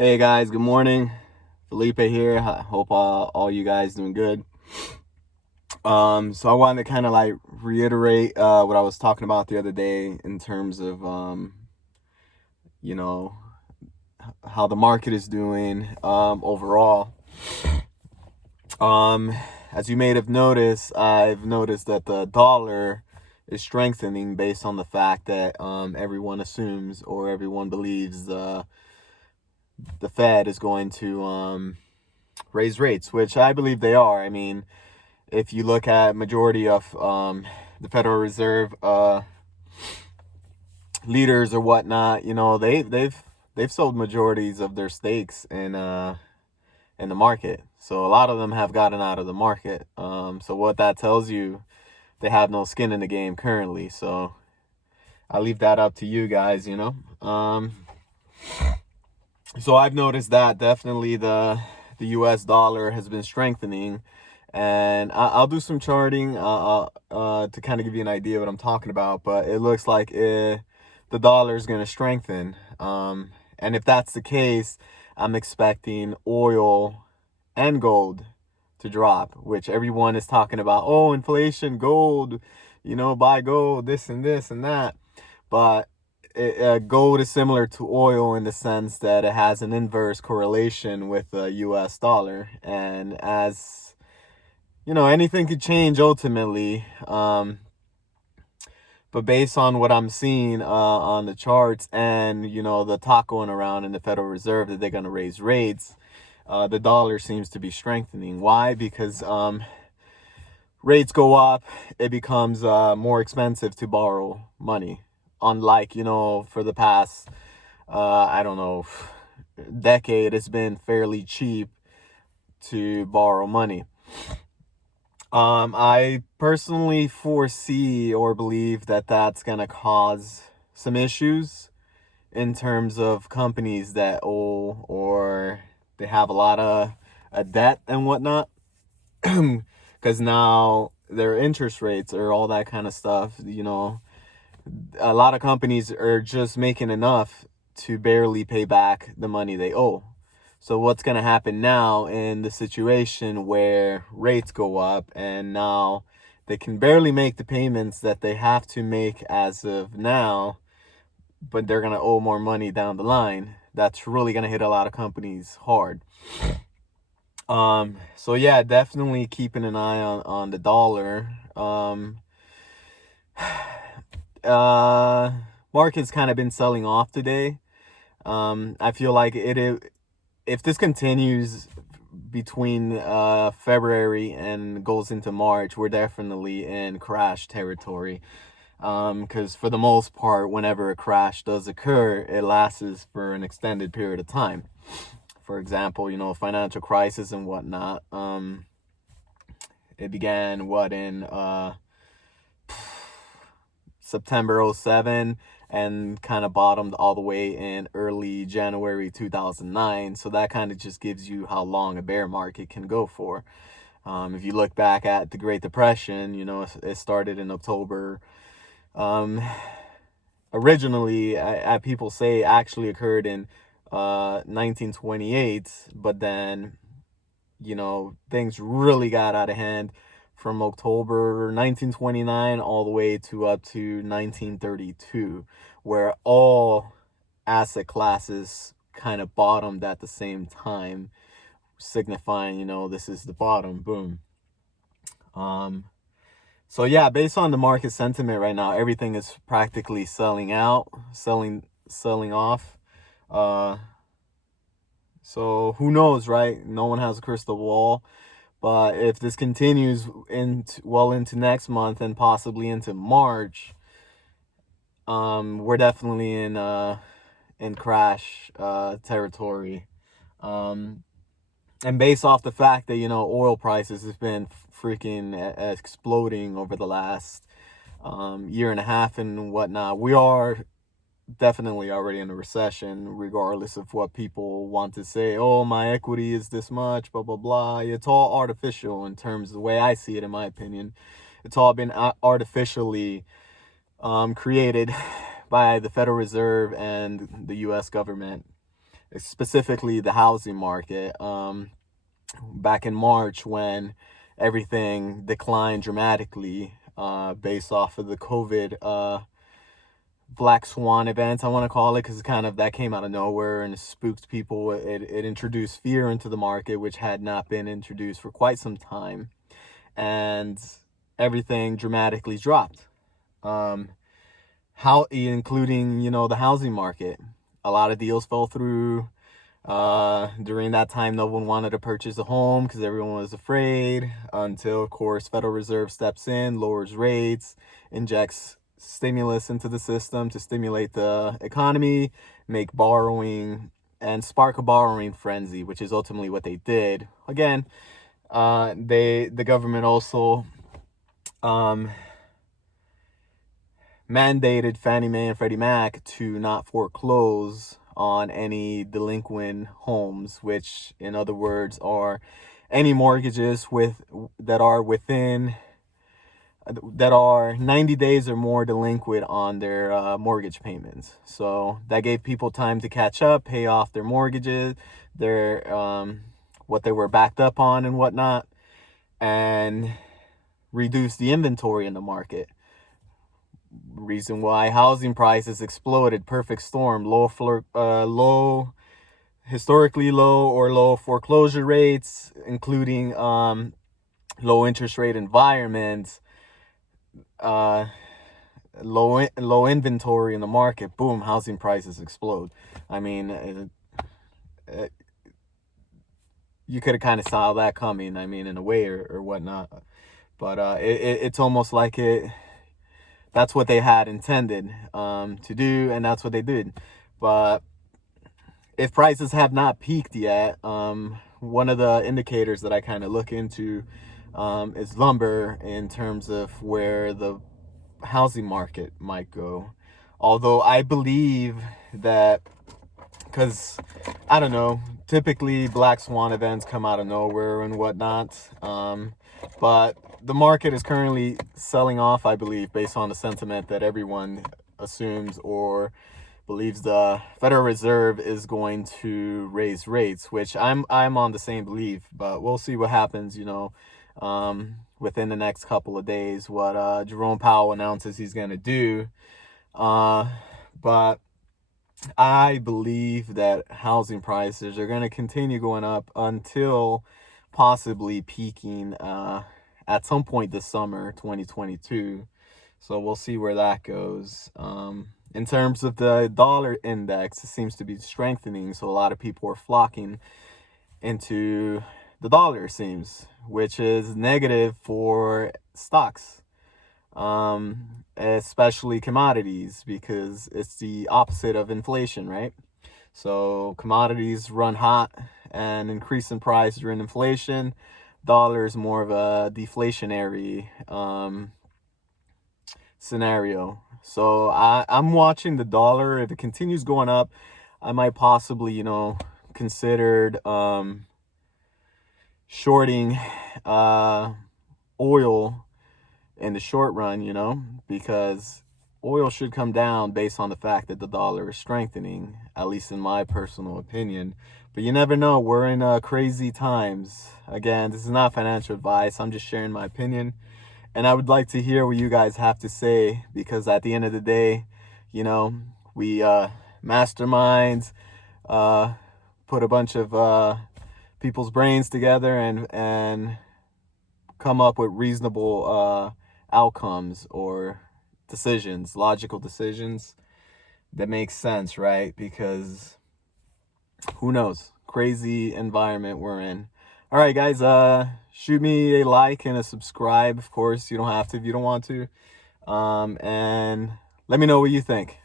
Hey guys, good morning. Felipe here. I hope all you guys doing good. So I wanted to kind of like reiterate what I was talking about the other day in terms of you know how the market is doing overall. Um, as you may have noticed, I've noticed that the dollar is strengthening based on the fact that everyone assumes or everyone believes the Fed is going to raise rates, which I believe they are. I mean, if you look at majority of the Federal Reserve leaders or whatnot, they've sold majorities of their stakes in the market. So a lot of them have gotten out of the market. So what that tells you, they have no skin in the game currently. So I leave that up to you guys. So I've noticed that definitely the U.S. dollar has been strengthening, and I'll do some charting to kind of give you an idea what I'm talking about. But it looks like the dollar is going to strengthen, and if that's the case, I'm expecting oil and gold to drop, which everyone is talking about. Oh, inflation, gold, buy gold, this and this and that, but gold is similar to oil in the sense that it has an inverse correlation with the US dollar. And as anything could change ultimately. But based on what I'm seeing on the charts and, the talk going around in the Federal Reserve that they're going to raise rates, the dollar seems to be strengthening. Why? Because rates go up, it becomes more expensive to borrow money. Unlike, for the past, I don't know, decade, it's been fairly cheap to borrow money. I personally foresee or believe that that's going to cause some issues in terms of companies that owe or they have a lot of debt and whatnot. Because now their interest rates or all that kind of stuff, a lot of companies are just making enough to barely pay back the money they owe. So what's going to happen now in the situation where rates go up and now they can barely make the payments that they have to make as of now, but they're going to owe more money down the line? That's really going to hit a lot of companies hard. So yeah, definitely keeping an eye on the dollar. Market's kind of been selling off today. I feel like if this continues between February and goes into March, we're definitely in crash territory. Because for the most part, whenever a crash does occur, it lasts for an extended period of time. For example, financial crisis and whatnot. It began in September 07 and kind of bottomed all the way in early January 2009. So that kind of just gives you how long a bear market can go for. If you look back at the Great Depression, it started in October. Originally, people say actually occurred in 1928, but then, things really got out of hand from October 1929 all the way to up to 1932, where all asset classes kind of bottomed at the same time, signifying, this is the bottom, boom. So yeah, based on the market sentiment right now, everything is practically selling off. So who knows, right? No one has a crystal ball. But if this continues into next month and possibly into March, we're definitely in crash territory. And based off the fact that oil prices have been freaking exploding over the last year and a half and whatnot, we are definitely already in a recession, regardless of what people want to say. Oh, my equity is this much, blah blah blah. It's all artificial in terms of the way I see it. In my opinion, it's all been artificially created by the Federal Reserve and the U.S. government. specifically the housing market. Back in March when everything declined dramatically based off of the COVID black swan event, I want to call it, because kind of that came out of nowhere and it spooked people. It introduced fear into the market, which had not been introduced for quite some time, and everything dramatically dropped. How, including, the housing market. A lot of deals fell through. During that time, no one wanted to purchase a home because everyone was afraid, until, of course, Federal Reserve steps in, lowers rates, injects stimulus into the system to stimulate the economy, make borrowing, and spark a borrowing frenzy, which is ultimately what they did. Again, the government also mandated Fannie Mae and Freddie Mac to not foreclose on any delinquent homes, which in other words are any mortgages that are 90 days or more delinquent on their mortgage payments. So that gave people time to catch up, pay off their mortgages, their what they were backed up on and whatnot, and reduce the inventory in the market. Reason why housing prices exploded. Perfect storm. Historically low foreclosure rates, including low interest rate environments, low inventory in the market. Boom, housing prices explode. I mean, you could have kind of saw that coming. I mean, in a way or whatnot. But it's almost like that's what they had intended to do, and that's what they did. But if prices have not peaked yet, one of the indicators that I kind of look into is lumber, in terms of where the housing market might go. Although I believe that, because I don't know, typically black swan events come out of nowhere and whatnot, but the market is currently selling off, I believe, based on the sentiment that everyone assumes or believes the Federal Reserve is going to raise rates, which I'm on the same belief, but we'll see what happens, within the next couple of days, what Jerome Powell announces he's going to do. But I believe that housing prices are going to continue going up until possibly peaking at some point this summer, 2022. So we'll see where that goes. In terms of the dollar index, it seems to be strengthening. So a lot of people are flocking into the dollar, it seems, which is negative for stocks, especially commodities, because it's the opposite of inflation, right? So commodities run hot and increase in price during inflation. Dollar is more of a deflationary scenario. So I'm watching the dollar. If it continues going up, I might possibly, considered shorting oil in the short run, because oil should come down based on the fact that the dollar is strengthening, at least in my personal opinion. But you never know. We're in crazy times. Again, this is not financial advice. I'm just sharing my opinion. And I would like to hear what you guys have to say, because at the end of the day, we masterminds, put a bunch of people's brains together and come up with reasonable outcomes or decisions, logical decisions that make sense, right? Because who knows? Crazy environment we're in. All right, guys, shoot me a like and a subscribe. Of course, you don't have to if you don't want to. And let me know what you think.